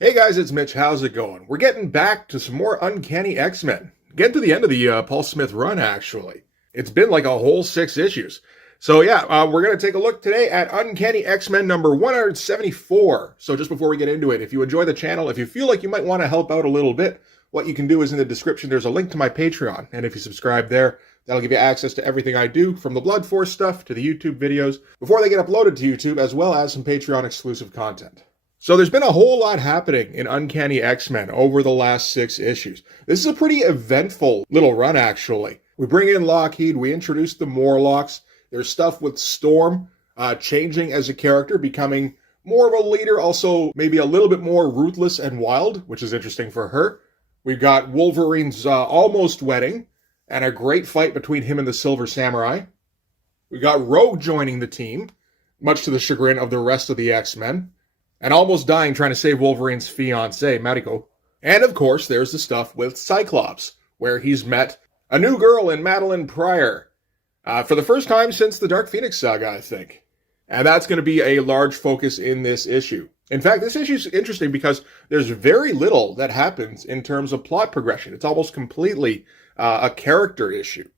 Hey guys, it's Mitch. How's it going? We're getting back to some more Uncanny X-Men. Getting to the end of the Paul Smith run, actually. It's been like a whole 6 issues. So yeah, we're going to take a look today at Uncanny X-Men number 174. So just before we get into it, if you enjoy the channel, if you feel like you might want to help out a little bit, what you can do is in the description, there's a link to my Patreon. And if you subscribe there, that'll give you access to everything I do, from the Blood Force stuff to the YouTube videos, before they get uploaded to YouTube, as well as some Patreon exclusive content. So there's been a whole lot happening in Uncanny X-Men over the last 6 issues. This is a pretty eventful little run, actually. We bring in Lockheed, we introduce the Morlocks. There's stuff with Storm changing as a character, becoming more of a leader, also maybe a little bit more ruthless and wild, which is interesting for her. We've got Wolverine's almost wedding, and a great fight between him and the Silver Samurai. We got Rogue joining the team, much to the chagrin of the rest of the X-Men, and almost dying trying to save Wolverine's fiancée, Mariko. And of course, there's the stuff with Cyclops, where he's met a new girl in Madeline Pryor, for the first time since the Dark Phoenix saga, I think. And that's going to be a large focus in this issue. In fact, this issue is interesting because there's very little that happens in terms of plot progression. It's almost completely a character issue.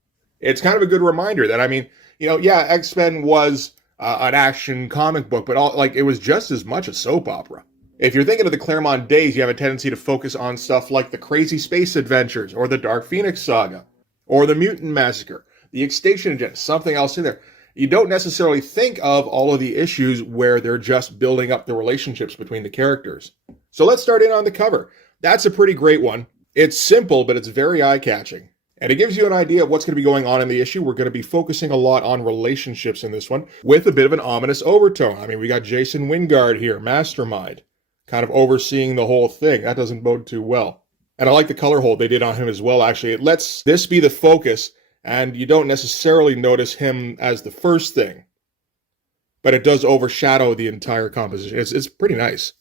It's kind of a good reminder that, X-Men was an action comic book, but it was just as much a soap opera. If you're thinking of the Claremont days, you have a tendency to focus on stuff like the Crazy Space Adventures, or the Dark Phoenix Saga, or the Mutant Massacre, the Extinction Agenda, something else in there. You don't necessarily think of all of the issues where they're just building up the relationships between the characters. So let's start in on the cover. That's a pretty great one. It's simple, but it's very eye-catching. And it gives you an idea of what's going to be going on in the issue. We're going to be focusing a lot on relationships in this one, with a bit of an ominous overtone. I mean, we got Jason Wingard here, Mastermind, kind of overseeing the whole thing. That doesn't bode too well. And I like the color hold they did on him as well, actually. It lets this be the focus, and you don't necessarily notice him as the first thing. But it does overshadow the entire composition. It's pretty nice.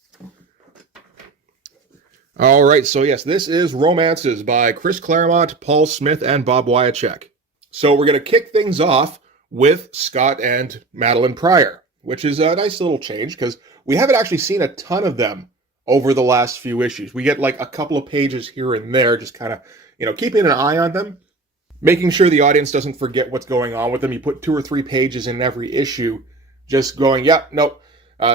All right, so yes, this is Romances by Chris Claremont, Paul Smith, and Bob Wiacek. So we're going to kick things off with Scott and Madeline Pryor, which is a nice little change because we haven't actually seen a ton of them over the last few issues. We get like a couple of pages here and there, just kind of, keeping an eye on them, making sure the audience doesn't forget what's going on with them. You put 2 or 3 pages in every issue, just going,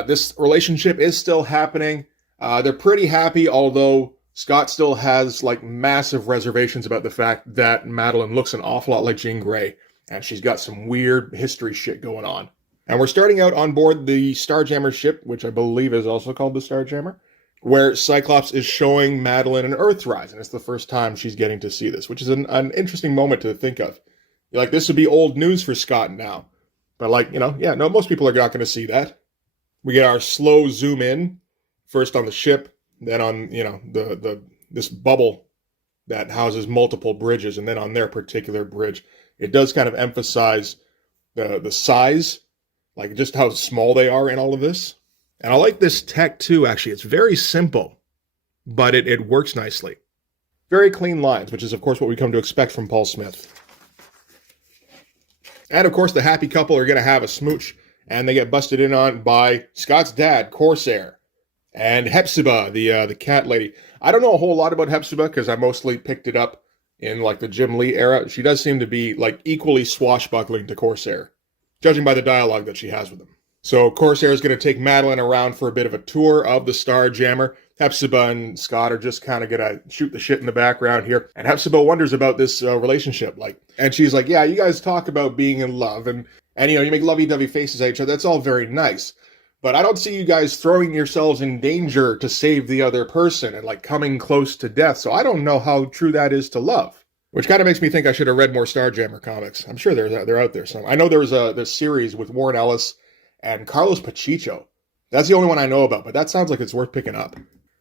this relationship is still happening. They're pretty happy, although Scott still has massive reservations about the fact that Madeline looks an awful lot like Jean Grey, and she's got some weird history shit going on. And we're starting out on board the Starjammer ship, which I believe is also called the Starjammer, where Cyclops is showing Madeline an Earthrise, and it's the first time she's getting to see this, which is an interesting moment to think of. This would be old news for Scott now. But most people are not going to see that. We get our slow zoom in, first on the ship, then on, this bubble that houses multiple bridges, and then on their particular bridge. It does kind of emphasize the size, just how small they are in all of this. And I like this tech too, actually. It's very simple, but it works nicely. Very clean lines, which is, of course, what we come to expect from Paul Smith. And, of course, the happy couple are going to have a smooch, and they get busted in on by Scott's dad, Corsair, and Hepzibah, the cat lady. I don't know a whole lot about Hepzibah because I mostly picked it up in the Jim Lee era. She does seem to be equally swashbuckling to Corsair, judging by the dialogue that she has with him. So Corsair is going to take Madeline around for a bit of a tour of the Starjammer. Hepzibah and Scott are just kind of going to shoot the shit in the background here. And Hepzibah wonders about this relationship. And she's like, yeah, you guys talk about being in love and you make lovey-dovey faces at each other. That's all very nice. But I don't see you guys throwing yourselves in danger to save the other person and coming close to death. So I don't know how true that is to love. Which kind of makes me think I should have read more Starjammer comics. I'm sure they're out there some. I know there was this series with Warren Ellis and Carlos Pacheco. That's the only one I know about, but that sounds like it's worth picking up.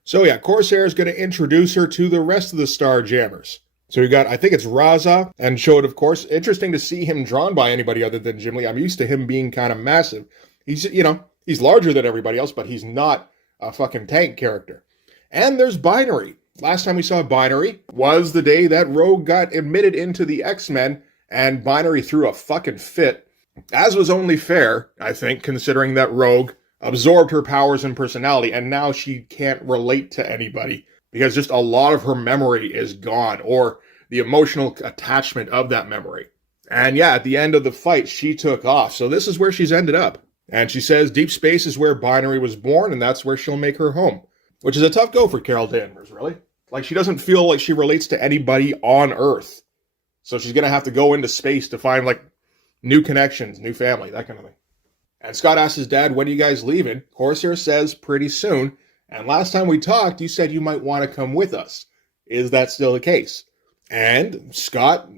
So yeah, Corsair is going to introduce her to the rest of the Starjammers. So we got, I think it's Raza and Chode, of course. Interesting to see him drawn by anybody other than Jim Lee. I'm used to him being kind of massive. He's larger than everybody else, but he's not a fucking tank character. And there's Binary. Last time we saw Binary was the day that Rogue got admitted into the X-Men, and Binary threw a fucking fit, as was only fair, I think, considering that Rogue absorbed her powers and personality, and now she can't relate to anybody because just a lot of her memory is gone, or the emotional attachment of that memory. And yeah, at the end of the fight, she took off. So this is where she's ended up. And she says deep space is where Binary was born, and that's where she'll make her home. Which is a tough go for Carol Danvers, really. Like, she doesn't feel like she relates to anybody on Earth. So she's going to have to go into space to find, like, new connections, new family, that kind of thing. And Scott asks his dad, when are you guys leaving? Corsair says, pretty soon. And last time we talked, you said you might want to come with us. Is that still the case? And Scott,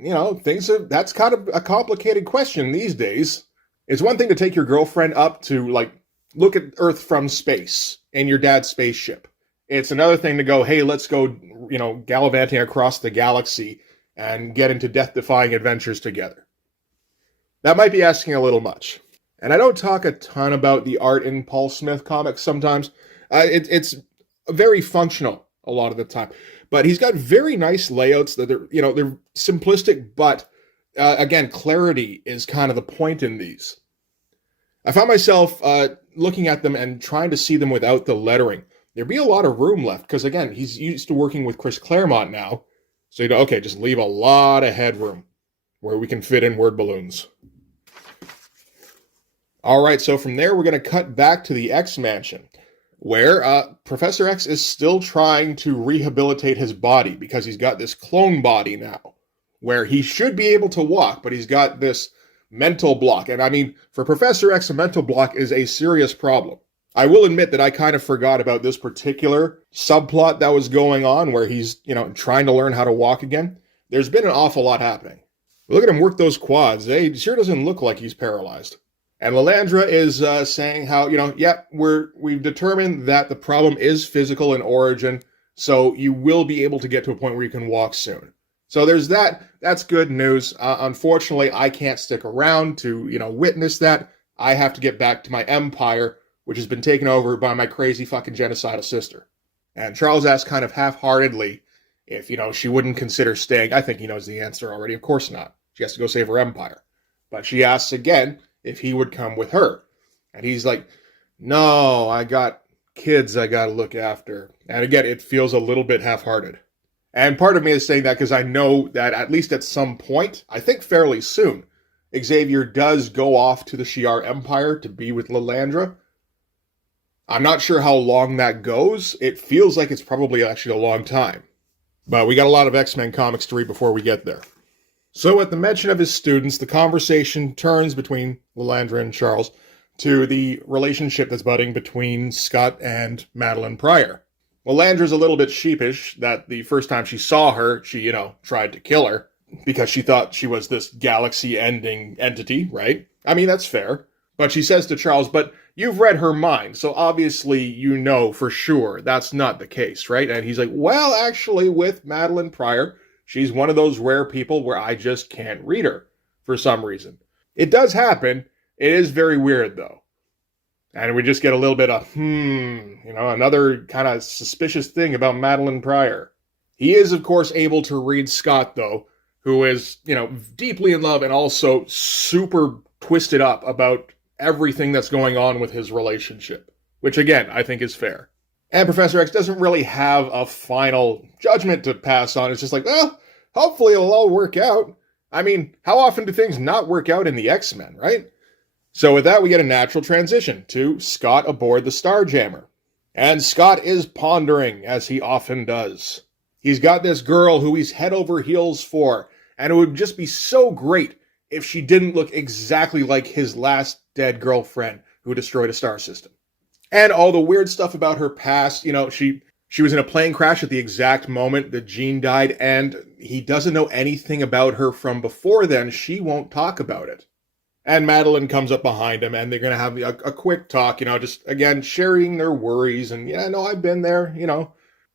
thinks that's kind of a complicated question these days. It's one thing to take your girlfriend up to, like, look at Earth from space in your dad's spaceship. It's another thing to go, hey, let's go, gallivanting across the galaxy and get into death-defying adventures together. That might be asking a little much. And I don't talk a ton about the art in Paul Smith comics sometimes. It's very functional a lot of the time. But he's got very nice layouts that they're simplistic, but again, clarity is kind of the point in these. I found myself looking at them and trying to see them without the lettering. There'd be a lot of room left, because again, he's used to working with Chris Claremont now. So okay, just leave a lot of headroom where we can fit in word balloons. All right, so from there, we're going to cut back to the X Mansion, where Professor X is still trying to rehabilitate his body because he's got this clone body now, where he should be able to walk, but he's got this mental block. And I mean, for Professor X, a mental block is a serious problem. I will admit that I kind of forgot about this particular subplot that was going on, where he's, trying to learn how to walk again. There's been an awful lot happening. Look at him work those quads. It sure doesn't look like he's paralyzed. And Lilandra is saying how, we've determined that the problem is physical in origin, so you will be able to get to a point where you can walk soon. So there's that. That's good news. Unfortunately, I can't stick around to, witness that. I have to get back to my empire, which has been taken over by my crazy fucking genocidal sister. And Charles asks kind of half-heartedly if, she wouldn't consider staying. I think he knows the answer already. Of course not. She has to go save her empire. But she asks again if he would come with her. And he's like, no, I got kids I got to look after. And again, it feels a little bit half-hearted. And part of me is saying that because I know that at least at some point, I think fairly soon, Xavier does go off to the Shi'ar Empire to be with Lilandra. I'm not sure how long that goes. It feels like it's probably actually a long time. But we got a lot of X-Men comics to read before we get there. So at the mention of his students, the conversation turns between Lilandra and Charles to the relationship that's budding between Scott and Madeline Pryor. Lilandra's a little bit sheepish that the first time she saw her, she, tried to kill her because she thought she was this galaxy-ending entity, right? I mean, that's fair. But she says to Charles, but you've read her mind, so obviously you know for sure that's not the case, right? And he's like, well, actually, with Madeline Pryor, she's one of those rare people where I just can't read her for some reason. It does happen. It is very weird, though. And we just get a little bit of, another kind of suspicious thing about Madeline Pryor. He is, of course, able to read Scott, though, who is, deeply in love and also super twisted up about everything that's going on with his relationship, which, again, I think is fair. And Professor X doesn't really have a final judgment to pass on. It's just like, well, hopefully it'll all work out. I mean, how often do things not work out in the X-Men, right? So with that, we get a natural transition to Scott aboard the Starjammer. And Scott is pondering, as he often does. He's got this girl who he's head over heels for, and it would just be so great if she didn't look exactly like his last dead girlfriend who destroyed a star system. And all the weird stuff about her past, she was in a plane crash at the exact moment that Jean died, and he doesn't know anything about her from before then. She won't talk about it. And Madeline comes up behind him, and they're going to have a quick talk, just, again, sharing their worries. And, I've been there,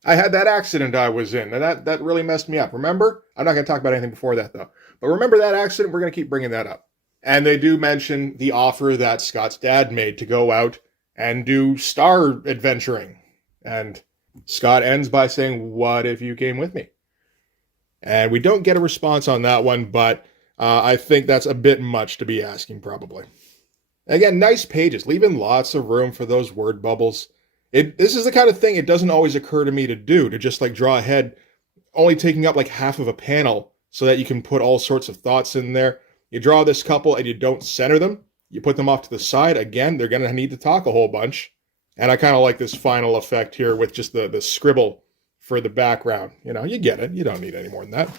I had that accident I was in, and that really messed me up. Remember? I'm not going to talk about anything before that, though. But remember that accident? We're going to keep bringing that up. And they do mention the offer that Scott's dad made to go out and do star adventuring. And Scott ends by saying, what if you came with me? And we don't get a response on that one, but I think that's a bit much to be asking, probably. Again, nice pages, leaving lots of room for those word bubbles. This is the kind of thing it doesn't always occur to me to do, to just like draw ahead, only taking up like half of a panel so that you can put all sorts of thoughts in there. You draw this couple and you don't center them. You put them off to the side. Again, they're going to need to talk a whole bunch. And I kind of like this final effect here with just the scribble for the background. You know, you get it. You don't need any more than that.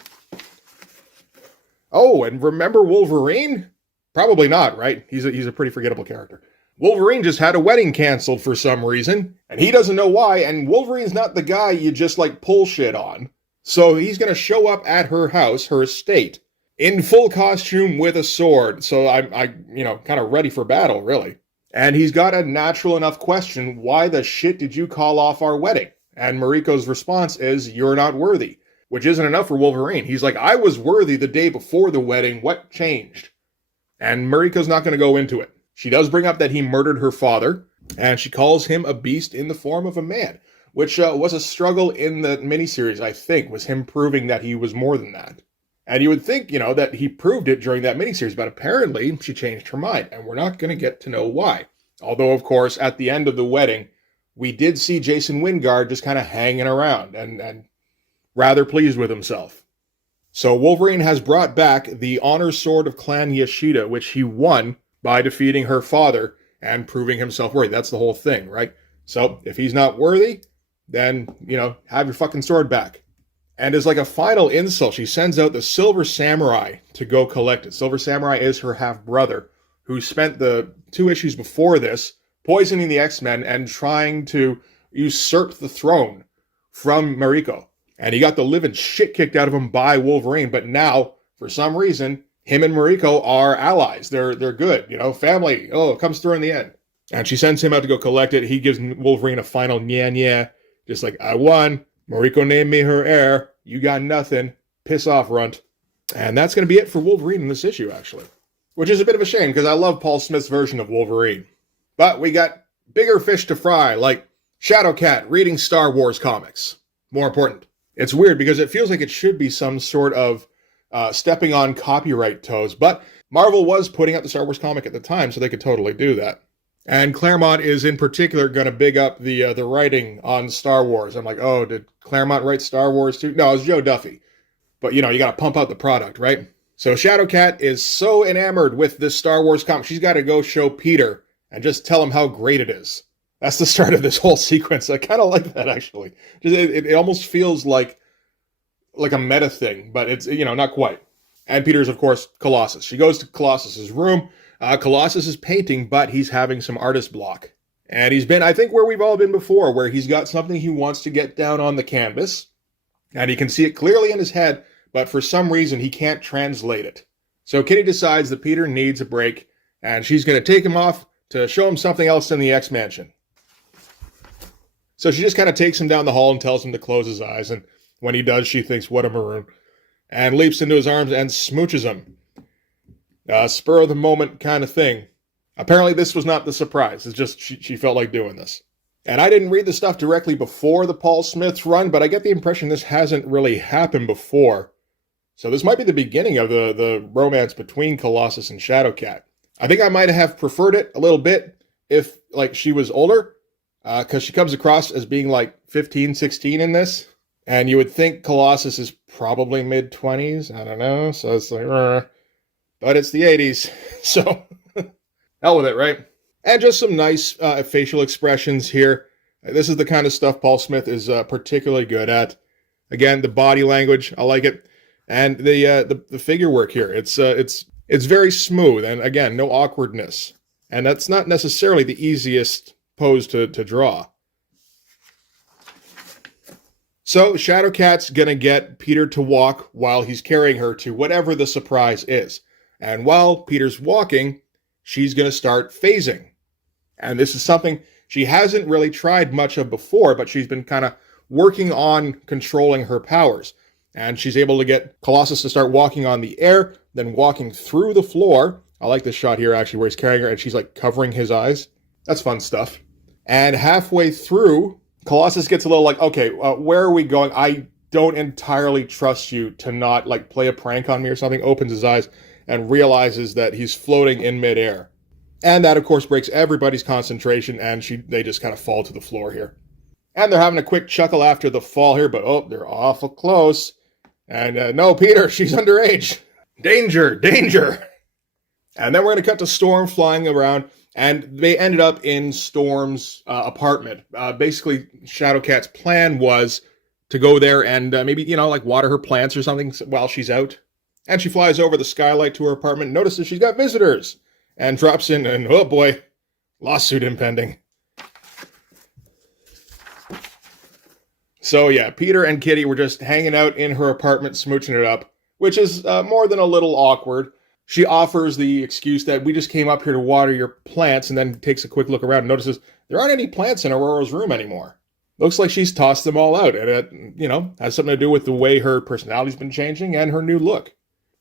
Oh, and remember Wolverine? Probably not, right? He's a pretty forgettable character. Wolverine just had a wedding canceled for some reason, and he doesn't know why, and Wolverine's not the guy you just like pull shit on. So he's going to show up at her house, her estate, in full costume with a sword. So I'm kind of ready for battle, really. And he's got a natural enough question, why the shit did you call off our wedding? And Mariko's response is, you're not worthy, which isn't enough for Wolverine. He's like, I was worthy the day before the wedding. What changed? And Mariko's not going to go into it. She does bring up that he murdered her father, and she calls him a beast in the form of a man, which was a struggle in the miniseries, I think, was him proving that he was more than that. And you would think, that he proved it during that miniseries, but apparently she changed her mind, and we're not going to get to know why. Although, of course, at the end of the wedding, we did see Jason Wyngarde just kind of hanging around and rather pleased with himself. So Wolverine has brought back the Honor Sword of Clan Yashida, which he won by defeating her father and proving himself worthy. That's the whole thing, right? So if he's not worthy, then, have your fucking sword back. And as like a final insult, she sends out the Silver Samurai to go collect it. Silver Samurai is her half-brother, who spent the 2 issues before this poisoning the X-Men and trying to usurp the throne from Mariko. And he got the living shit kicked out of him by Wolverine, but now, for some reason, him and Mariko are allies. They're good, family. Oh, it comes through in the end. And she sends him out to go collect it. He gives Wolverine a final nya, just like, I won. Mariko named me her heir. You got nothing. Piss off, runt. And that's going to be it for Wolverine in this issue, actually. Which is a bit of a shame, because I love Paul Smith's version of Wolverine. But we got bigger fish to fry, like Shadowcat reading Star Wars comics. More important. It's weird, because it feels like it should be some sort of stepping on copyright toes, but Marvel was putting out the Star Wars comic at the time, so they could totally do that. And Claremont is in particular going to big up the writing on Star Wars. I'm like, oh, did Claremont write Star Wars too? No, it was Joe Duffy. But, you got to pump out the product, right? So Shadowcat is so enamored with this Star Wars comic, she's got to go show Peter and just tell him how great it is. That's the start of this whole sequence. I kind of like that, actually. It almost feels like a meta thing, but it's, not quite. And Peter's, of course, Colossus. She goes to Colossus's room. Colossus is painting, but he's having some artist block. And he's been, I think, where we've all been before, where he's got something he wants to get down on the canvas, and he can see it clearly in his head, but for some reason he can't translate it. So Kitty decides that Peter needs a break, and she's going to take him off to show him something else in the X-Mansion. So she just kind of takes him down the hall and tells him to close his eyes, and when he does, she thinks, what a maroon, and leaps into his arms and smooches him. Spur of the moment kind of thing. Apparently this was not the surprise. It's just she felt like doing this. And I didn't read the stuff directly before the Paul Smith run, but I get the impression this hasn't really happened before. So this might be the beginning of the romance between Colossus and Shadowcat. I think I might have preferred it a little bit if she was older, because she comes across as being 15, 16 in this. And you would think Colossus is probably mid-20s. I don't know. So it's but it's the 80s. So hell with it, right? And just some nice facial expressions here. This is the kind of stuff Paul Smith is particularly good at. Again, the body language, I like it. And the figure work here, it's very smooth. And again, no awkwardness. And that's not necessarily the easiest pose to draw. So Shadowcat's going to get Peter to walk while he's carrying her to whatever the surprise is. And while Peter's walking, she's going to start phasing. And this is something she hasn't really tried much of before, but she's been kind of working on controlling her powers. And she's able to get Colossus to start walking on the air, then walking through the floor. I like this shot here, actually, where he's carrying her and she's covering his eyes. That's fun stuff. And halfway through, Colossus gets a little okay, where are we going? I don't entirely trust you to not play a prank on me or something. Opens his eyes and realizes that he's floating in midair. And that, of course, breaks everybody's concentration, and they just kind of fall to the floor here. And they're having a quick chuckle after the fall here, but oh, they're awful close. And no, Peter, she's underage. Danger, danger. And then we're going to cut to Storm flying around, and they ended up in Storm's apartment. Basically, Shadowcat's plan was to go there and maybe, like water her plants or something while she's out. And she flies over the skylight to her apartment, notices she's got visitors, and drops in, and oh boy, lawsuit impending. So yeah, Peter and Kitty were just hanging out in her apartment, smooching it up, which is more than a little awkward. She offers the excuse that we just came up here to water your plants, and then takes a quick look around and notices there aren't any plants in Aurora's room anymore. Looks like she's tossed them all out, and it, has something to do with the way her personality's been changing and her new look.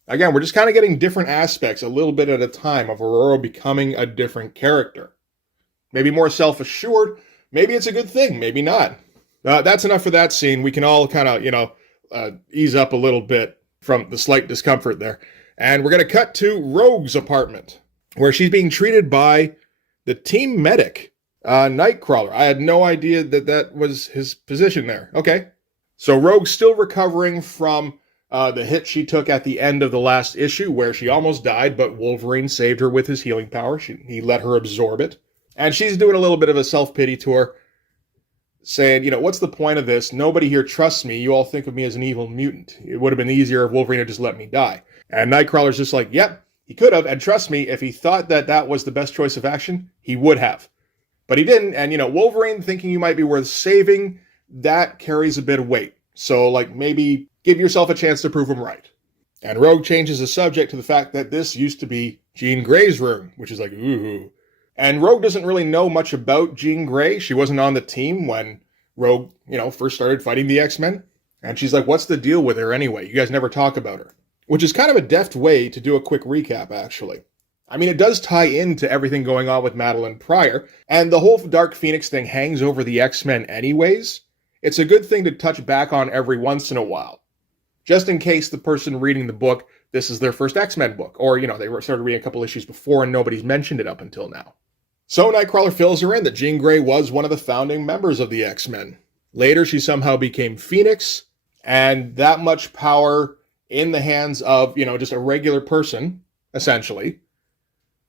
Again, we're just kind of getting different aspects a little bit at a time of Aurora becoming a different character. Maybe more self-assured, maybe it's a good thing, maybe not. That's enough for that scene. We can all kind of, ease up a little bit from the slight discomfort there. And we're going to cut to Rogue's apartment, where she's being treated by the team medic, Nightcrawler. I had no idea that was his position there. Okay. So Rogue's still recovering from the hit she took at the end of the last issue, where she almost died, but Wolverine saved her with his healing power. He let her absorb it. And she's doing a little bit of a self-pity tour, saying, what's the point of this? Nobody here trusts me. You all think of me as an evil mutant. It would have been easier if Wolverine had just let me die. And Nightcrawler's just like, yep, he could have. And trust me, if he thought that was the best choice of action, he would have. But he didn't. And, Wolverine thinking you might be worth saving, that carries a bit of weight. So, maybe give yourself a chance to prove him right. And Rogue changes the subject to the fact that this used to be Jean Grey's room, which is like, ooh. And Rogue doesn't really know much about Jean Grey. She wasn't on the team when Rogue, first started fighting the X-Men. And she's like, what's the deal with her anyway? You guys never talk about her. Which is kind of a deft way to do a quick recap, actually. I mean, it does tie into everything going on with Madeline Pryor, and the whole Dark Phoenix thing hangs over the X-Men anyways. It's a good thing to touch back on every once in a while. Just in case the person reading the book, this is their first X-Men book. Or, they started reading a couple issues before and nobody's mentioned it up until now. So Nightcrawler fills her in that Jean Grey was one of the founding members of the X-Men. Later, she somehow became Phoenix, and that much power in the hands of, just a regular person, essentially,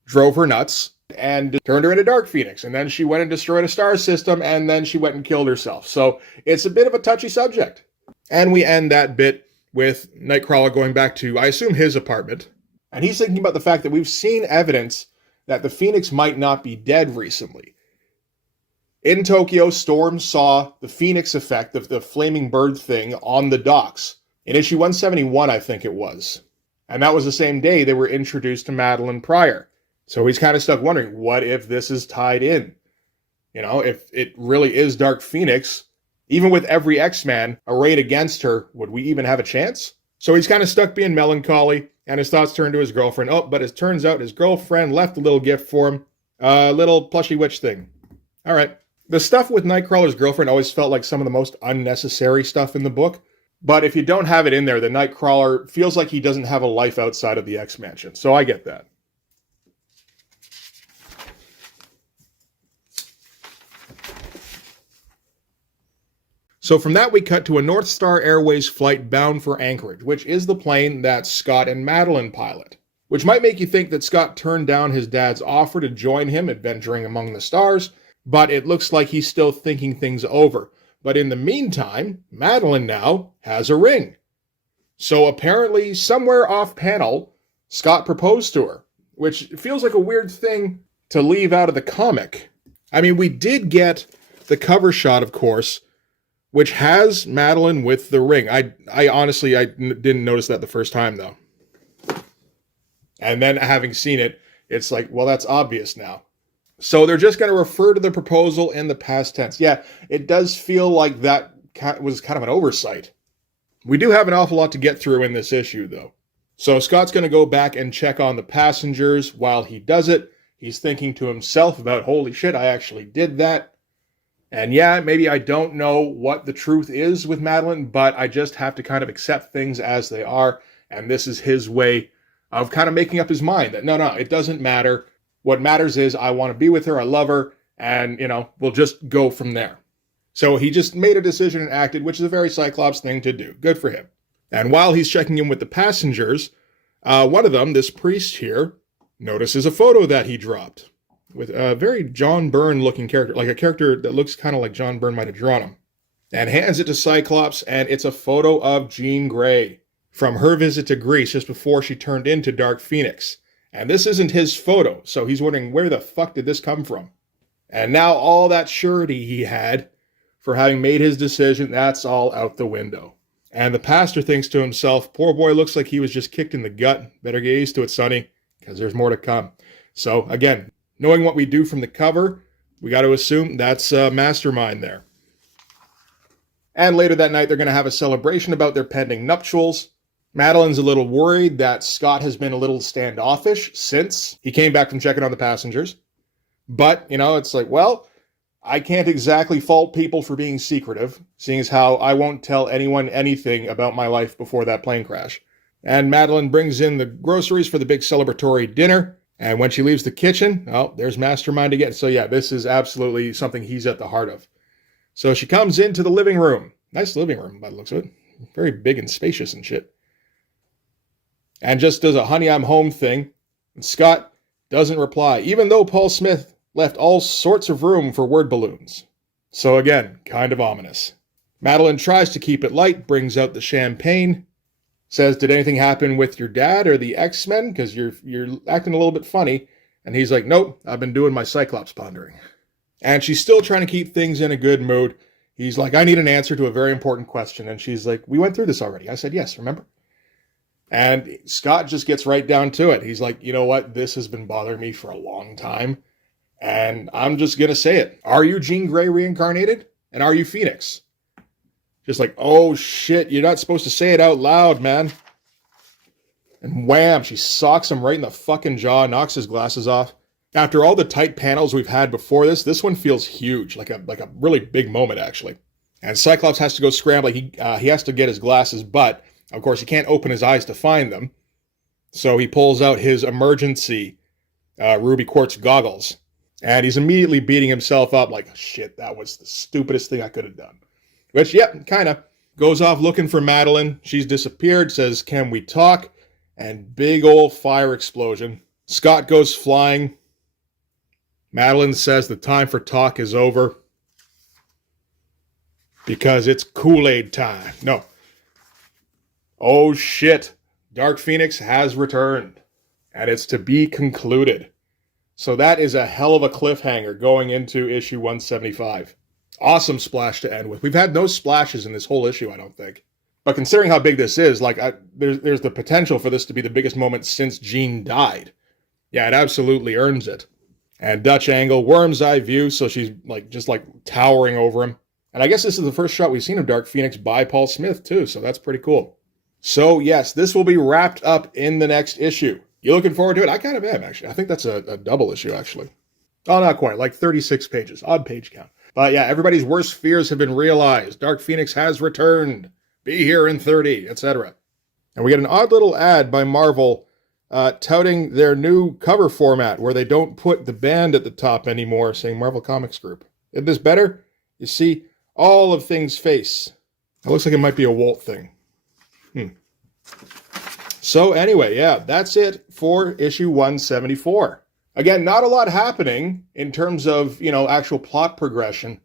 drove her nuts and turned her into Dark Phoenix. And then she went and destroyed a star system, and then she went and killed herself. So it's a bit of a touchy subject. And we end that bit with Nightcrawler going back to, I assume, his apartment. And he's thinking about the fact that we've seen evidence that the Phoenix might not be dead recently. In Tokyo, Storm saw the Phoenix effect of the flaming bird thing on the docks. In issue 171, I think it was. And that was the same day they were introduced to Madeline Pryor. So he's kind of stuck wondering, what if this is tied in? If it really is Dark Phoenix, even with every X-Man arrayed against her, would we even have a chance? So he's kind of stuck being melancholy, and his thoughts turn to his girlfriend. Oh, but it turns out his girlfriend left a little gift for him. A little plushy witch thing. All right. The stuff with Nightcrawler's girlfriend always felt like some of the most unnecessary stuff in the book. But if you don't have it in there, the Nightcrawler feels like he doesn't have a life outside of the X-Mansion. So I get that. So from that, we cut to a North Star Airways flight bound for Anchorage, which is the plane that Scott and Madeline pilot. Which might make you think that Scott turned down his dad's offer to join him adventuring among the stars, but it looks like he's still thinking things over. But in the meantime, Madeline now has a ring. So apparently, somewhere off panel, Scott proposed to her, which feels like a weird thing to leave out of the comic. I mean, we did get the cover shot, of course, which has Madeline with the ring. I honestly didn't notice that the first time, though. And then having seen it, it's like, well, that's obvious now. So they're just going to refer to the proposal in the past tense. Yeah, it does feel like that was kind of an oversight. We do have an awful lot to get through in this issue, though. So Scott's going to go back and check on the passengers. While he does it, he's thinking to himself about, holy shit, I actually did that. And yeah, maybe I don't know what the truth is with Madeline, but I just have to kind of accept things as they are. And this is his way of kind of making up his mind that, no, it doesn't matter. What matters is I want to be with her, I love her, and, we'll just go from there. So he just made a decision and acted, which is a very Cyclops thing to do. Good for him. And while he's checking in with the passengers, one of them, this priest here, notices a photo that he dropped with a very John Byrne-looking character, like a character that looks kind of like John Byrne might have drawn him, and hands it to Cyclops, and it's a photo of Jean Grey from her visit to Greece just before she turned into Dark Phoenix. And this isn't his photo, so he's wondering, where the fuck did this come from? And now all that surety he had for having made his decision, that's all out the window. And the pastor thinks to himself, poor boy looks like he was just kicked in the gut. Better get used to it, Sonny, because there's more to come. So again, knowing what we do from the cover, we got to assume that's a mastermind there. And later that night, they're going to have a celebration about their pending nuptials. Madeline's a little worried that Scott has been a little standoffish since he came back from checking on the passengers. But, it's like, well, I can't exactly fault people for being secretive, seeing as how I won't tell anyone anything about my life before that plane crash. And Madeline brings in the groceries for the big celebratory dinner. And when she leaves the kitchen, there's Mastermind again. So yeah, this is absolutely something he's at the heart of. So she comes into the living room. Nice living room by the looks of it. Very big and spacious and shit. And just does a honey, I'm home thing. And Scott doesn't reply, even though Paul Smith left all sorts of room for word balloons. So again, kind of ominous. Madeline tries to keep it light, brings out the champagne, says, did anything happen with your dad or the X-Men? Because you're acting a little bit funny. And he's like, nope, I've been doing my Cyclops pondering. And she's still trying to keep things in a good mood. He's like, I need an answer to a very important question. And she's like, we went through this already. I said, yes, remember? And Scott just gets right down to it. He's like, you know what? This has been bothering me for a long time. And I'm just going to say it. Are you Jean Grey reincarnated? And are you Phoenix? Just like, oh shit, you're not supposed to say it out loud, man. And wham, she socks him right in the fucking jaw, knocks his glasses off. After all the tight panels we've had before this one feels huge, like a really big moment, actually. And Cyclops has to go scrambling. He has to get his glasses, but of course he can't open his eyes to find them. So he pulls out his emergency ruby quartz goggles. And he's immediately beating himself up like, shit, that was the stupidest thing I could have done. Which, yep, kind of. Goes off looking for Madeline. She's disappeared, says, can we talk? And big old fire explosion. Scott goes flying. Madeline says the time for talk is over. Because it's Kool-Aid time. No. Oh shit. Dark Phoenix has returned. And it's to be concluded. So that is a hell of a cliffhanger going into issue 175. Awesome splash to end with. We've had no splashes in this whole issue, I don't think. But considering how big this is, there's the potential for this to be the biggest moment since Jean died. Yeah, it absolutely earns it. And Dutch angle, worm's eye view, so she's just towering over him. And I guess this is the first shot we've seen of Dark Phoenix by Paul Smith, too, so that's pretty cool. So, yes, this will be wrapped up in the next issue. You looking forward to it? I kind of am, actually. I think that's a double issue, actually. Oh, not quite, 36 pages. Odd page count. But yeah, everybody's worst fears have been realized. Dark Phoenix has returned. Be here in 30, etc. And we get an odd little ad by Marvel touting their new cover format where they don't put the band at the top anymore saying Marvel Comics Group. Isn't this better? You see all of things face. It looks like it might be a Walt thing. So anyway, yeah, that's it for issue 174. Again, not a lot happening in terms of, actual plot progression,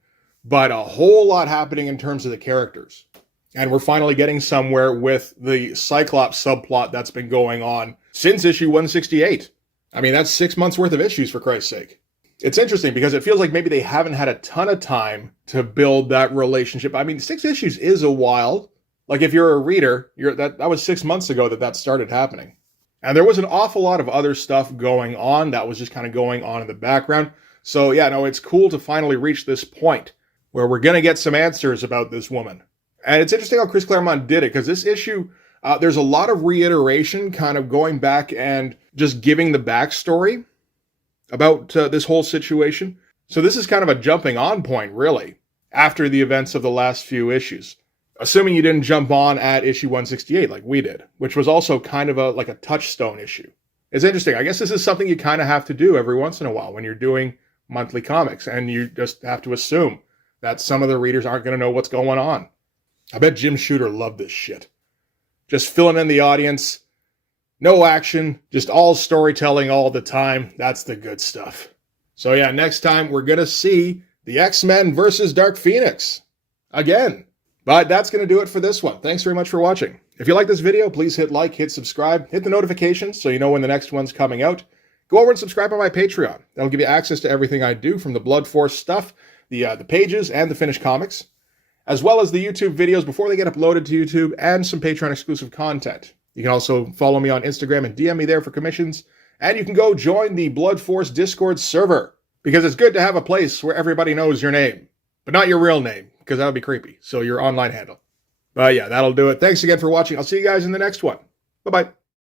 but a whole lot happening in terms of the characters. And we're finally getting somewhere with the Cyclops subplot that's been going on since issue 168. I mean, that's 6 months worth of issues, for Christ's sake. It's interesting because it feels like maybe they haven't had a ton of time to build that relationship. I mean, 6 issues is a while. Like, if you're a reader, that was 6 months ago that started happening. And there was an awful lot of other stuff going on that was just kind of going on in the background. So yeah, no, it's cool to finally reach this point where we're going to get some answers about this woman. And it's interesting how Chris Claremont did it, because this issue, there's a lot of reiteration kind of going back and just giving the backstory about this whole situation. So this is kind of a jumping on point, really, after the events of the last few issues. Assuming you didn't jump on at issue 168 like we did, which was also kind of a touchstone issue. It's interesting. I guess this is something you kind of have to do every once in a while when you're doing monthly comics, and you just have to assume that some of the readers aren't going to know what's going on. I bet Jim Shooter loved this shit. Just filling in the audience, no action, just all storytelling all the time. That's the good stuff. So yeah, next time we're going to see the X-Men versus Dark Phoenix again. But that's going to do it for this one. Thanks very much for watching. If you like this video, please hit like, hit subscribe, hit the notifications so you know when the next one's coming out. Go over and subscribe on my Patreon. That'll give you access to everything I do, from the Blood Force stuff, the pages, and the finished comics, as well as the YouTube videos before they get uploaded to YouTube, and some Patreon exclusive content. You can also follow me on Instagram and DM me there for commissions, and you can go join the Blood Force Discord server, because it's good to have a place where everybody knows your name, but not your real name, because that would be creepy. So your online handle. But yeah, that'll do it. Thanks again for watching. I'll see you guys in the next one. Bye-bye.